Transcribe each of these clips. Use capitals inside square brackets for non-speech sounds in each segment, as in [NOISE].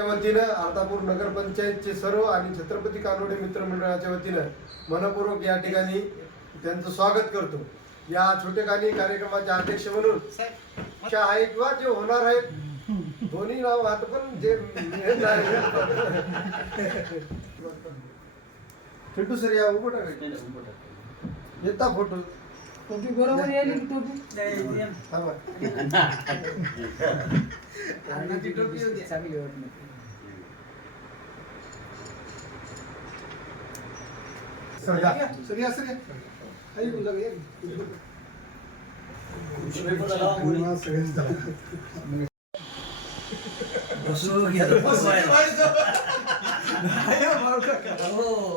वतीनं अर्धापूर नगरपंचायतचे सर्व आणि छत्रपती कानोडे मित्रमंडळाच्या वतीनं मनपूर्वक या ठिकाणी त्यांचं स्वागत करतो. या छोटेखानी कार्यक्रमाचे अध्यक्ष म्हणून च्या आहे किंवा जे होणार आहेत दोन्ही नाव आता पण जे. फिटू सर या उभं टाका. येता फोटो. टोपी बरोबर टोपी? [LAUGHS] टोपी होती. चांगली वाटली सर या सर या सर या आई बोला या.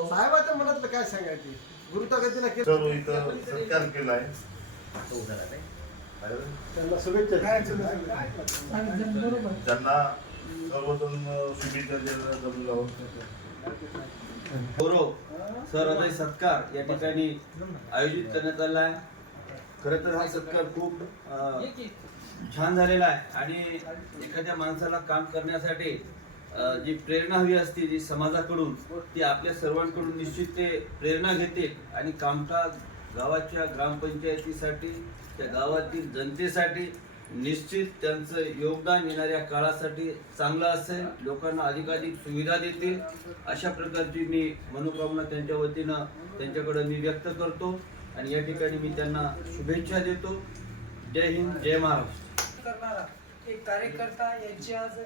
साहेबाच्या मनातलं काय सांगायचे? गुरुतागतीला सत्कार केलाय. त्यांना शुभेच्छा. बरोबर त्यांना सर्वजण शुभेच्छा द्यायला जमलो आहोत गौरव सर सत्कार या ठिकाणी आयोजित करण्यात आला आहे. खरं तर हा सत्कार खूप छान झालेला आहे. आणि एखाद्या माणसाला काम करण्यासाठी जी प्रेरणा हवी असते जी समाजाकडून ती आपल्या सर्वांकडून निश्चित ते प्रेरणा घेतील. आणि कामकाज गावाच्या ग्रामपंचायतीसाठी त्या गावातील जनतेसाठी निश्चित त्यांचं योगदान येणाऱ्या काळासाठी चांगलं असेल लोकांना अधिकाधिक सुविधा देतील अशा प्रकारची मी मनोकामना त्यांच्या वतीनं त्यांच्याकडं मी व्यक्त करतो. आणि या ठिकाणी मी त्यांना शुभेच्छा देतो. जय हिंद जय महाराष्ट्र. करणारा एक कार्यकर्ता यांची आज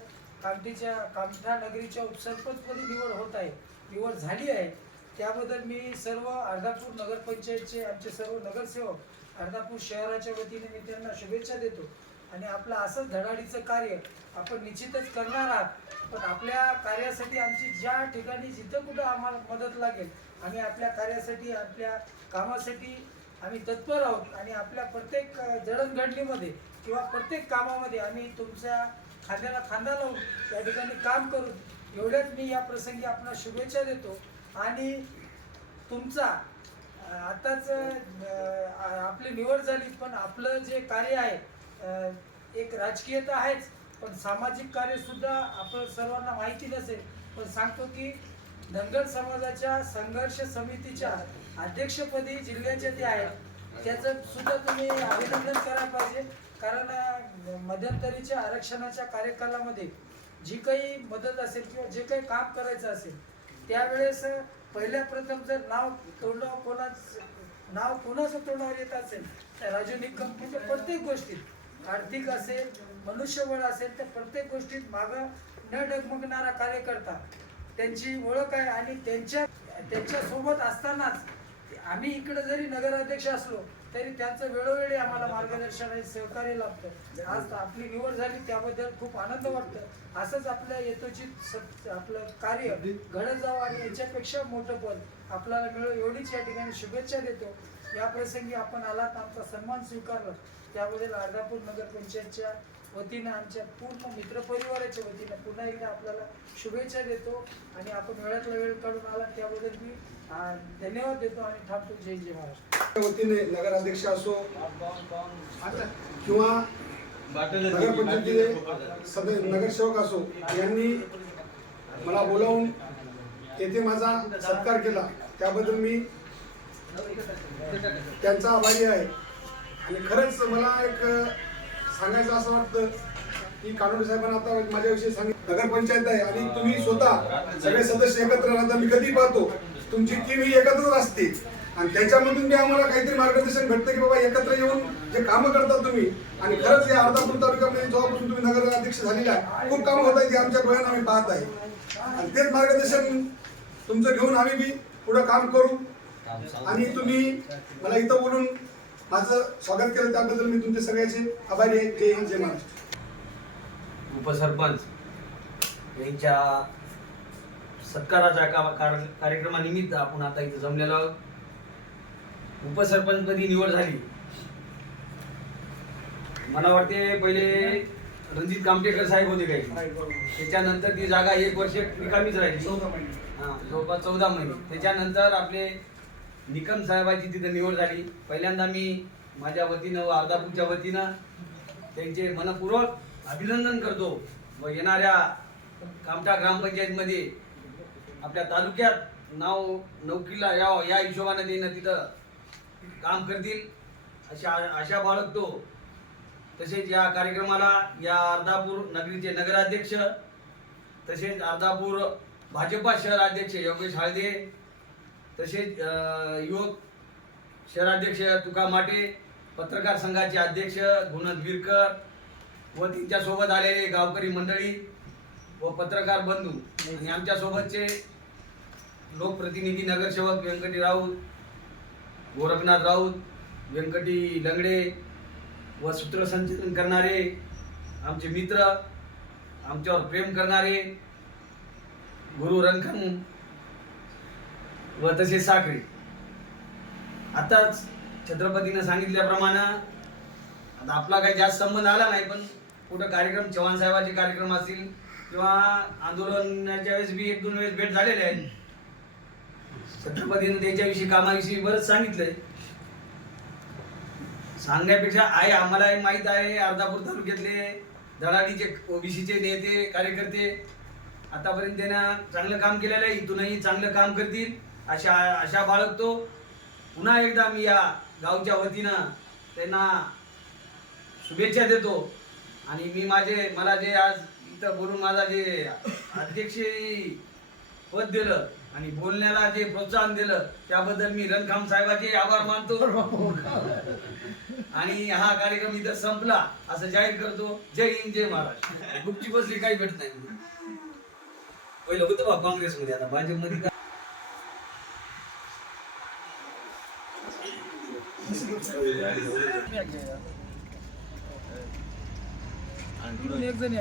कामठीच्या कामठा नगरीच्या उपसरपंचपदी निवड होत आहे. निवड झाली आहे. त्याबद्दल मी सर्व अर्धापूर नगरपंचायतचे आमचे सर्व नगरसेवक अर्धापूर शहराच्या वतीने मी त्यांना शुभेच्छा देतो. आणि आपलं असंच धडाडीचं कार्य आपण निश्चितच करणार आहात. पण आपल्या कार्यासाठी आमची ज्या ठिकाणी जिथं कुठं आम्हाला मदत लागेल आम्ही आपल्या कार्यासाठी आपल्या कामासाठी आम्ही तत्पर आहोत. आणि आपल्या प्रत्येक जडणघडणीमध्ये किंवा प्रत्येक कामामध्ये आम्ही तुमच्या खांद्याला खांदा लावून या ठिकाणी काम करू एवढ्याच मी या प्रसंगी आपल्याला शुभेच्छा देतो. आणि तुमचा आत्ताच आपली निवड झाली पण आपलं जे कार्य आहे एक राजकीय तर आहेच पण सामाजिक कार्य सुद्धा आपण सर्वांना माहिती नसेल पण सांगतो की धनगर समाजाच्या संघर्ष समितीच्या अध्यक्षपदी जिल्ह्याचे ते आहेत त्याचं सुद्धा तुम्ही अभिनंदन करायला पाहिजे. कारण मध्यंतरीच्या आरक्षणाच्या कार्यकालामध्ये जी काही मदत असेल किंवा जे काही काम करायचं असेल त्यावेळेस पहिल्या प्रथम जर नाव तोंडावर कोणाच नाव कोणाचं तोंडावर येत असेल तर राजू निकम प्रत्येक गोष्टीत आर्थिक असेल मनुष्यबळ असेल तर प्रत्येक गोष्टीत मागं न डगमगणारा कार्यकर्ता. त्यांची ओळख आहे आणि त्यांच्या त्यांच्यासोबत असतानाच आम्ही इकडे जरी नगराध्यक्ष असलो तरी त्यांचं वेळोवेळी आम्हाला मार्गदर्शन आणि सहकार्य लाभतं. आज आपली निवड झाली त्याबद्दल खूप आनंद वाटतं. असंच आपल्या यथोचित आपलं कार्य घडत जावं आणि याच्यापेक्षा मोठं पद आपल्याला मिळव एवढीच या ठिकाणी शुभेच्छा देतो. या प्रसंगी आपण आलात आमचा सन्मान स्वीकारला. त्याबद्दल अर्धापूर नगर पंचायतच्या वतीनं आमच्या पूर्ण मित्रपरिवाराच्या वतीनं पुन्हा एकदा आपल्याला शुभेच्छा देतो आणि आपण वेळातला वेळ काढून आला त्याबद्दल मी धन्यवाद देतो आणि थांबतो. जय जय महाराष्ट्र. वतीने नगराध्यक्ष असो किंवा नगरपंचायतीचे सदस्य नगरसेवक असो यांनी मला बोलावून येथे माझा सत्कार केला. त्याबद्दल मी त्यांचा आभारी आहे. आणि खरंच मला एक सांगायचं असं वाटतं की कानोडे साहेबांना आता माझ्याविषयी सांगितलं. नगरपंचायत आहे आणि तुम्ही स्वतः सगळे सदस्य एकत्र राहता. मी कधी पाहतो तुमची टीम ही एकत्रच असते. आणि त्याच्यामधून मी आम्हाला काहीतरी मार्गदर्शन भेटतं की बाबा एकत्र येऊन जे कामं करता तुम्ही आणि खरंच या अर्धापूर तालुक्यामध्ये जेव्हापासून तुम्ही नगर अध्यक्ष झालेला आहे खूप कामं होत आहेत जे आमच्या डोळ्यानं आम्ही पाहत आहे. आणि तेच मार्गदर्शन तुमचं घेऊन आम्ही बी पुढं काम करू. आणि तुम्ही मला इथं बोलून माझं स्वागत केलं त्याबद्दल मी तुमचे सगळ्याचे आभारी आहे. जय हिंद जय महाराष्ट्र. उपसरपंच यांच्या सत्काराच्या कार्यक्रमानिमित्त आपण आता इथं जमलेलो आहोत. उपसरपंचपदी निवड झाली. मला वाटते पहिले रणजित कामटेकर साहेब होते काही. त्याच्यानंतर ती जागा एक वर्ष रिकामीच राहिली. हा जवळपास चौदा महिने. त्याच्यानंतर आपले निकम साहेबाची तिथं निवड झाली. पहिल्यांदा मी माझ्या वतीनं व अर्धापूरच्या वतीनं त्यांचे मनपूर्वक अभिनंदन करतो. व येणाऱ्या कामठा ग्रामपंचायतमध्ये आपल्या तालुक्यात नाव नौकीला यावं या हिशोबाने देणं तिथं काम करतील अशा आशा बाळगतो. तसेच या कार्यक्रमाला या अर्धापूर नगरीचे नगराध्यक्ष तसेच अर्धापूर भाजपा शहर अध्यक्ष योगेश हळदे तसेच युवक शहराध्यक्ष तुका माटे पत्रकार संघाचे अध्यक्ष गुणद विरकर व त्यांच्यासोबत आलेले गावकरी मंडळी व पत्रकार बंधू आणि आमच्यासोबतचे लोकप्रतिनिधी नगरसेवक व्यंकटी राऊत गोरखनाथ राऊत व्यंकटी लंगडे व सूत्रसंचलन करणारे आमचे मित्र आमच्यावर प्रेम करणारे गुरु रंखन व तसेच साखरे आताच छत्रपतीनं सांगितल्याप्रमाणे आता आपला काही जास्त संबंध आला नाही पण कुठं कार्यक्रम चव्हाण साहेबाचे कार्यक्रम असतील किंवा आंदोलनाच्या वेळेस बी एक दोन वेळेस भेट झालेले आहेत. छत्रपतीनं त्याच्याविषयी कामाविषयी बरंच सांगितलंय. सांगण्यापेक्षा आहे आम्हाला हे माहीत आहे अर्धापूर तालुक्यातले धडाडीचे ओबीसीचे नेते कार्यकर्ते आतापर्यंत त्यांना चांगलं काम केलेलं आहे इथूनही चांगलं काम करतील. अशा अशा बाळगतो पुन्हा एकदा मी या गावच्या वतीनं त्यांना शुभेच्छा देतो. आणि मी माझे मला जे आज इथं बोलून माझा जे अध्यक्ष पद दिलं आणि बोलण्याला जे प्रोत्साहन दिलं त्याबद्दल मी रणखाम साहेबाचे आभार मानतो. आणि हा कार्यक्रम इथं संपला. असं जाहीर करतो. जय हिंद जय महाराष्ट्र. गुपची बसली काही भेटत नाही पहिलं होतं बा काँग्रेसमध्ये आता भाजपमध्ये काय एक जण